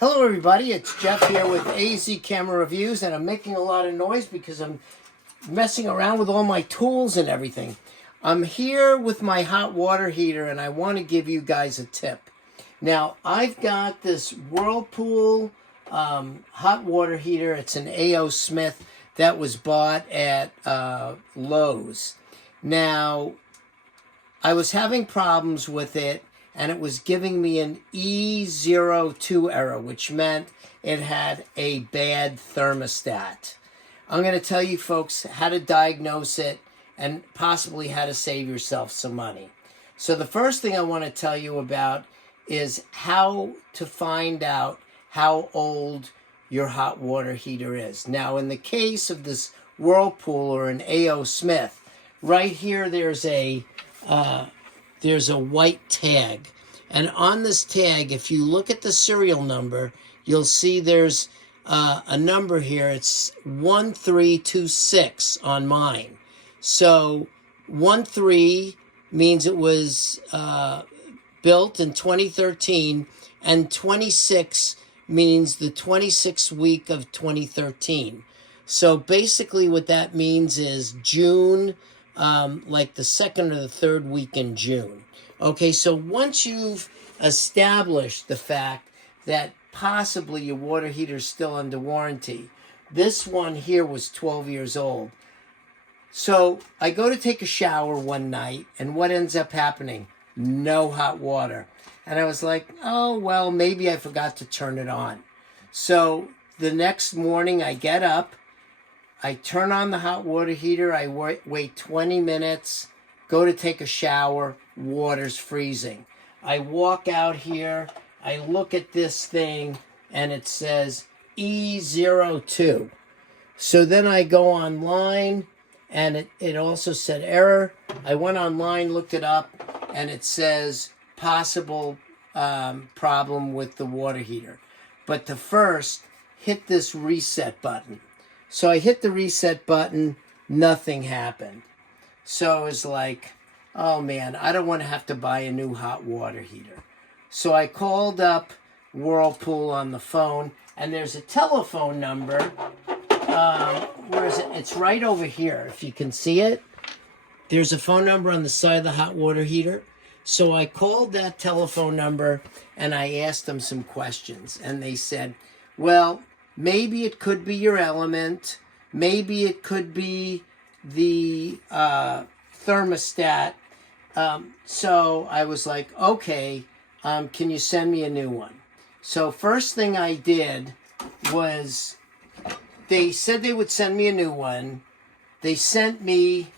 Hello everybody, it's Jeff here with AZ Camera Reviews, and I'm making a lot of noise because I'm messing around with all my tools and everything. I'm here with my hot water heater and I want to give you guys a tip. Now, I've got this Whirlpool hot water heater. It's an A.O. Smith that was bought at Lowe's. Now, I was having problems with it, and it was giving me an E02 error, which meant it had a bad thermostat. I'm going to tell you folks how to diagnose it and possibly how to save yourself some money. So the first thing I want to tell you about is how to find out how old your hot water heater is. Now, in the case of this Whirlpool or an A.O. Smith, right here there's a white tag, and on this tag, if you look at the serial number, you'll see there's a number here. It's 1326 on mine. So 13 means it was built in 2013, and 26 means the 26th week of 2013. So basically what that means is June, like the second or the third week in June. Okay, so once you've established the fact that possibly your water heater is still under warranty, this one here was 12 years old. So I go to take a shower one night, and what ends up happening? No hot water. And I was like, oh, well, maybe I forgot to turn it on. So the next morning I get up, I turn on the hot water heater, I wait 20 minutes, go to take a shower, water's freezing. I walk out here, I look at this thing, and it says E02. So then I go online, and it also said error. I went online, looked it up, and it says possible problem with the water heater. But to first, hit this reset button. So I hit the reset button, nothing happened. So I was like, oh man, I don't want to have to buy a new hot water heater. So I called up Whirlpool on the phone, and there's a telephone number. Where is it? It's right over here, if you can see it. There's a phone number on the side of the hot water heater. So I called that telephone number, and I asked them some questions. And they said, well, maybe it could be your element. Maybe it could be the thermostat. So I was like, okay, can you send me a new one? So first thing I did was, they said they would send me a new one. They sent me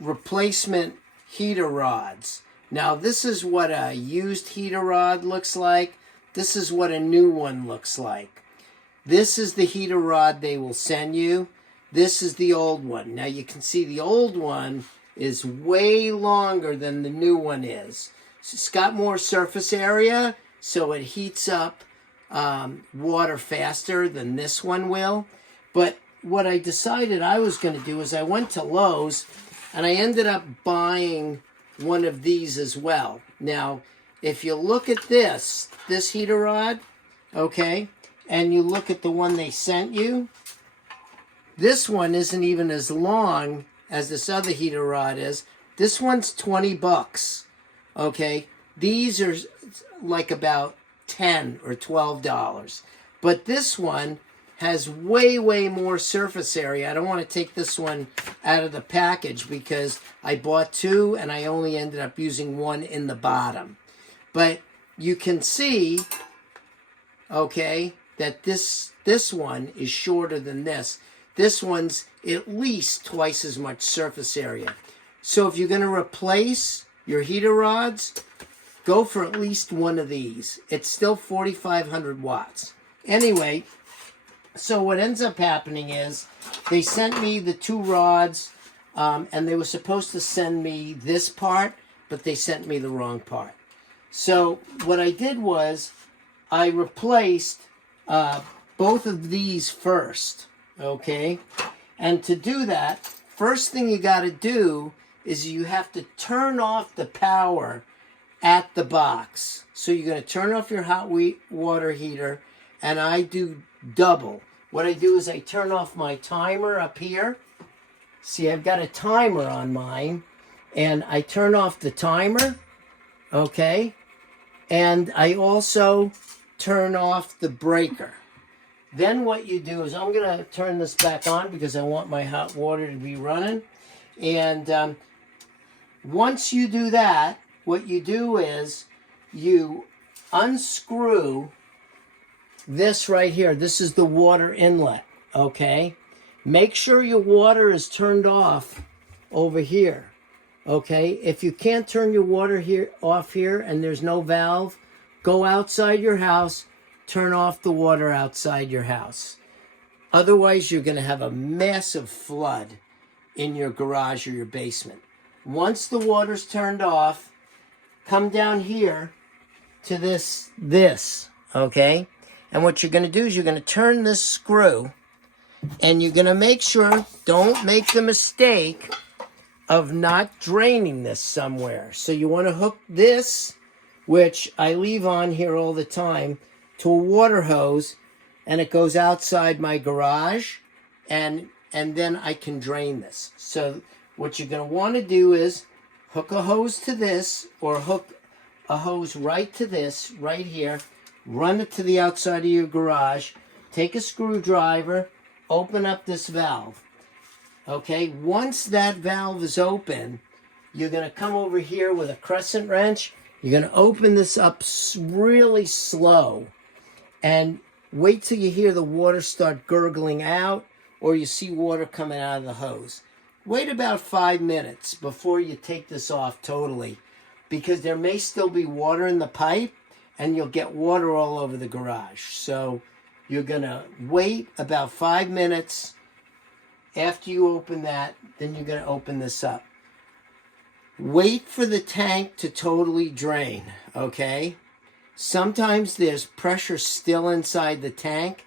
replacement heater rods. Now this is what a used heater rod looks like. This is what a new one looks like. This is the heater rod they will send you. This is the old one. Now you can see the old one is way longer than the new one is. So it's got more surface area, so it heats up water faster than this one will. But what I decided I was going to do is I went to Lowe's, and I ended up buying one of these as well. Now, if you look at this heater rod, okay, and you look at the one they sent you, this one isn't even as long as this other heater rod is. This one's 20 bucks, okay? These are like about $10 or $12. But this one has way, way more surface area. I don't want to take this one out of the package because I bought two and I only ended up using one in the bottom. But you can see, okay, that this one is shorter than this. This one's at least twice as much surface area. So if you're going to replace your heater rods, go for at least one of these. It's still 4,500 watts. Anyway, so what ends up happening is they sent me the two rods, and they were supposed to send me this part, but they sent me the wrong part. So what I did was I replaced both of these first, okay? And to do that, first thing you got to do is you have to turn off the power at the box. So you're going to turn off your hot water heater, and I do double. What I do is I turn off my timer up here. See, I've got a timer on mine, and I turn off the timer, okay? And I also turn off the breaker. Then what you do is, I'm going to turn this back on because I want my hot water to be running. And once you do that, what you do is you unscrew this right here. This is the water inlet, okay? Make sure your water is turned off over here, okay? If you can't turn your water off here and there's no valve, go outside your house, turn off the water outside your house. Otherwise, you're going to have a massive flood in your garage or your basement. Once the water's turned off, come down here to this, okay? And what you're going to do is you're going to turn this screw, and you're going to make sure, don't make the mistake of not draining this somewhere. So you want to hook this, which I leave on here all the time, to a water hose, and it goes outside my garage, and then I can drain this. So what you're going to want to do is hook a hose to this, or hook a hose right to this, right here, run it to the outside of your garage, take a screwdriver, open up this valve. Okay, once that valve is open, you're going to come over here with a crescent wrench. You're going to open this up really slow and wait till you hear the water start gurgling out, or you see water coming out of the hose. Wait about 5 minutes before you take this off totally, because there may still be water in the pipe and you'll get water all over the garage. So you're going to wait about 5 minutes. After you open that, then you're going to open this up. Wait for the tank to totally drain, okay? Sometimes there's pressure still inside the tank,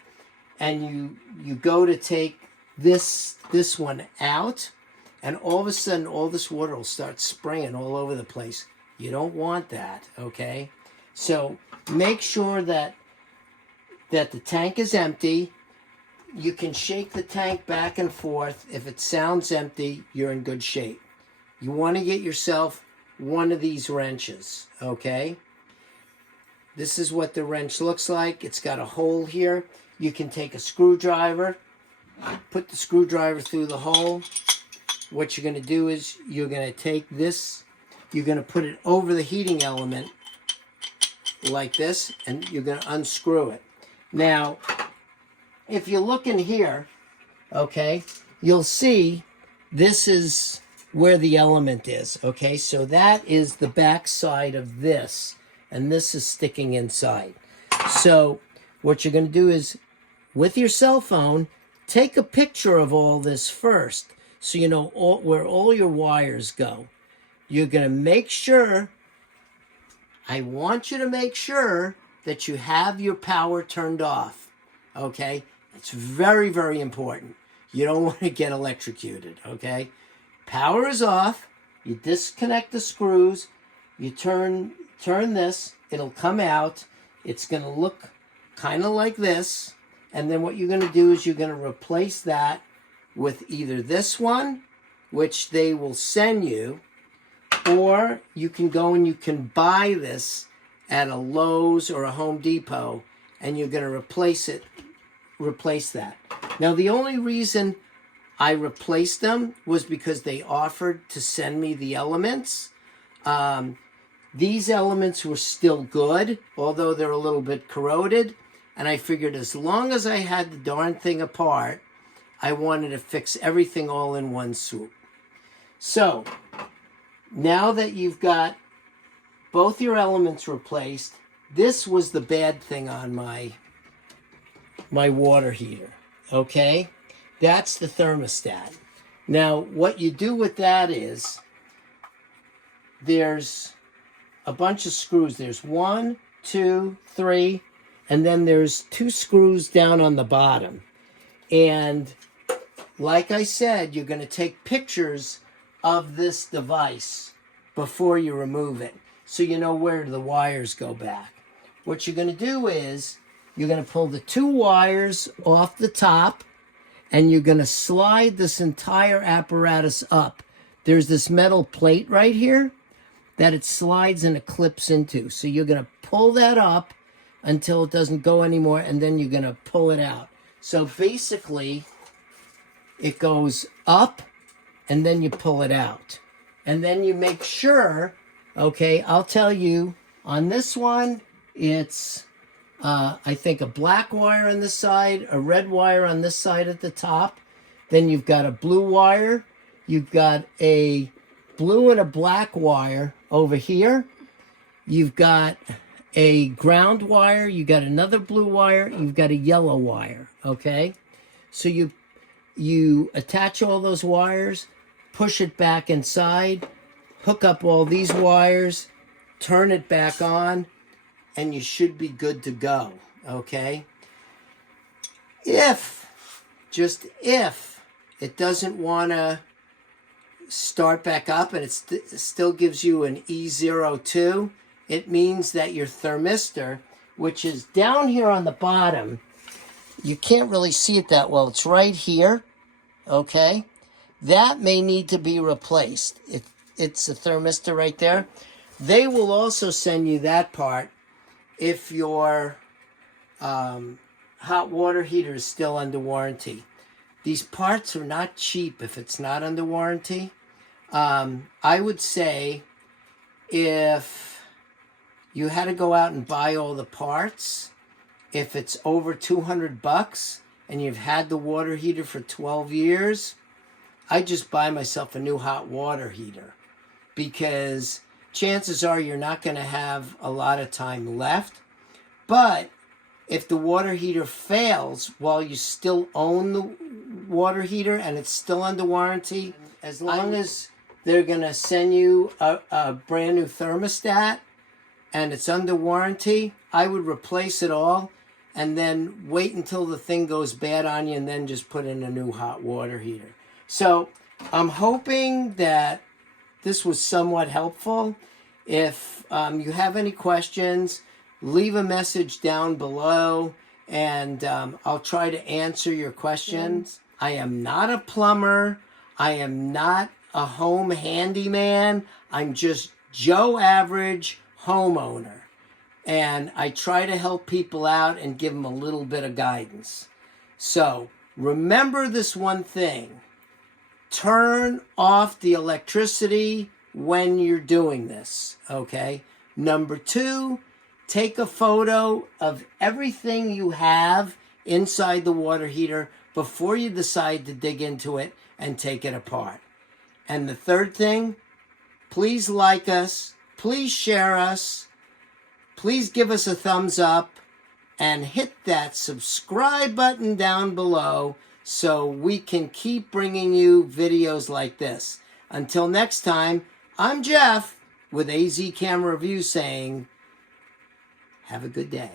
and you go to take this one out, and all of a sudden all this water will start spraying all over the place. You don't want that, okay? So make sure that the tank is empty. You can shake the tank back and forth. If it sounds empty, you're in good shape. You want to get yourself one of these wrenches, okay? This is what the wrench looks like. It's got a hole here. You can take a screwdriver, put the screwdriver through the hole. What you're going to do is you're going to take this, you're going to put it over the heating element like this, and you're going to unscrew it. Now, if you look in here, okay, you'll see this is where the element is, okay? So that is the back side of this, and this is sticking inside. So what you're going to do is, with your cell phone, take a picture of all this first, so you know where all your wires go. You're going to make sure, I want you to make sure that you have your power turned off, okay? It's very, very important. You don't want to get electrocuted, okay? Power is off. You disconnect the screws. You turn this. It'll come out. It's going to look kind of like this. And then what you're going to do is you're going to replace that with either this one, which they will send you, or you can go and you can buy this at a Lowe's or a Home Depot, and you're going to replace that. Now, the only reason I replaced them was because they offered to send me the elements. These elements were still good, although they're a little bit corroded. And I figured as long as I had the darn thing apart, I wanted to fix everything all in one swoop. So, now that you've got both your elements replaced, this was the bad thing on my water heater, okay? That's the thermostat. Now, what you do with that is, there's a bunch of screws. There's 1, 2, 3, and then there's 2 screws down on the bottom. And like I said, you're going to take pictures of this device before you remove it. so you know where the wires go back. What you're going to do is you're going to pull the 2 wires off the top, and you're going to slide this entire apparatus up. There's this metal plate right here that it slides and it clips into. So you're going to pull that up until it doesn't go anymore, and then you're going to pull it out. So basically, it goes up, and then you pull it out. And then you make sure, okay, I'll tell you, on this one, it's, I think, a black wire on this side, a red wire on this side at the top. Then you've got a blue wire. You've got a blue and a black wire over here. You've got a ground wire. You've got another blue wire. You've got a yellow wire, okay? So you attach all those wires, push it back inside, hook up all these wires, turn it back on, and you should be good to go, okay? Just if it doesn't want to start back up and it still gives you an E02, it means that your thermistor, which is down here on the bottom, you can't really see it that well. It's right here, okay? That may need to be replaced. It's a thermistor right there. They will also send you that part if your hot water heater is still under warranty. These parts are not cheap if it's not under warranty. I would say if you had to go out and buy all the parts, if it's over $200 and you've had the water heater for 12 years, I just buy myself a new hot water heater, because chances are you're not going to have a lot of time left. But if the water heater fails while you still own the water heater and it's still under warranty, as long as they're going to send you a brand new thermostat and it's under warranty, I would replace it all and then wait until the thing goes bad on you and then just put in a new hot water heater. So I'm hoping that this was somewhat helpful. If you have any questions, leave a message down below, and I'll try to answer your questions. I am not a plumber. I am not a home handyman. I'm just Joe Average homeowner. And I try to help people out and give them a little bit of guidance. So remember this one thing. Turn off the electricity when you're doing this, okay? Number 2, take a photo of everything you have inside the water heater before you decide to dig into it and take it apart. And the third thing, please like us, please share us, please give us a thumbs up, and hit that subscribe button down below so we can keep bringing you videos like this. Until next time, I'm Jeff with AZ Camera Review saying, have a good day.